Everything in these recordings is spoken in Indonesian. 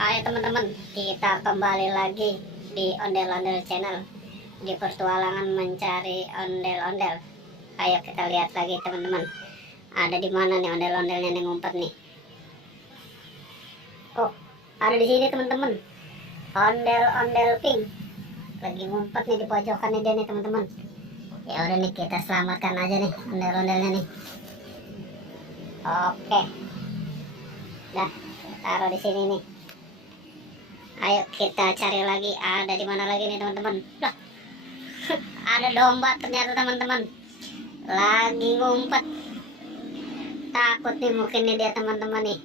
Hai teman-teman, kita kembali lagi di Ondel-Ondel Channel, di pertualangan mencari ondel-ondel. Ayo kita lihat lagi teman-teman, ada di mana nih ondel-ondelnya nih ngumpet nih. Oh, ada di sini teman-teman, ondel-ondel pink lagi ngumpet nih di pojokan nih dia nih teman-teman. Ya udah nih, kita selamatkan aja nih ondel-ondelnya nih. Oke, dah taruh di sini nih. Ayo kita cari lagi, ada di mana lagi nih teman-teman. Lah, ada domba ternyata teman-teman, lagi ngumpet. Takut nih mungkin nih dia teman-teman nih,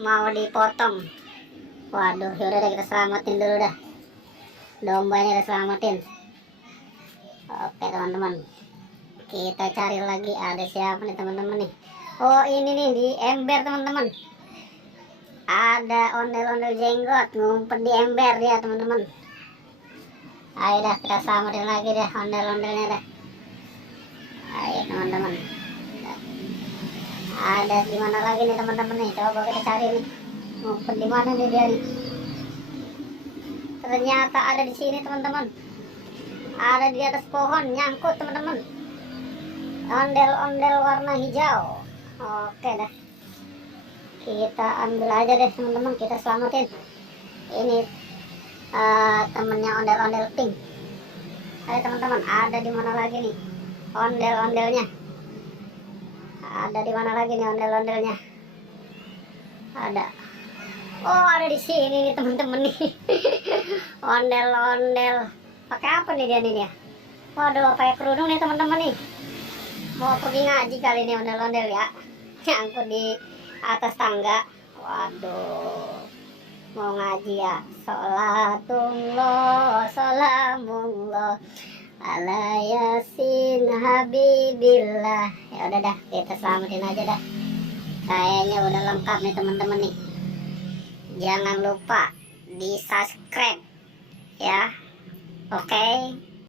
mau dipotong. Waduh, yaudah deh, kita selamatin dulu dah. Domba ini kita selamatin. Oke teman-teman, kita cari lagi, ada siapa nih teman-teman nih. Oh ini nih di ember teman-teman, ada ondel-ondel jenggot ngumpet di ember dia teman-teman. Ayo dah, kita selamatin lagi dah ondel-ondelnya dah. Ayo teman-teman, ada di mana lagi nih teman-teman nih, coba kita cari nih, ngumpet di mana nih dia nih. Ternyata ada di sini teman-teman, ada di atas pohon nyangkut teman-teman, ondel-ondel warna hijau. Oke dah, kita ambil aja deh teman-teman, kita selamatin. Ini temennya ondel-ondel pink. Ayo teman-teman, ada di mana lagi nih ondel-ondelnya? Ada di mana lagi nih ondel-ondelnya? Ada. Oh, ada di sini nih teman-teman nih. Ondel-ondel pakai apa nih dia nih ya? Waduh, pakai kerudung nih teman-teman nih. Mau pergi ngaji kali ini ondel-ondel ya. Nyangkut di atas tangga. Waduh, mau ngaji ya. Sholatullah sholamullah ala yasin habibillah. Ya udah dah, kita selamatin aja dah. Kayaknya udah lengkap nih teman-teman nih. Jangan lupa di subscribe ya. Oke.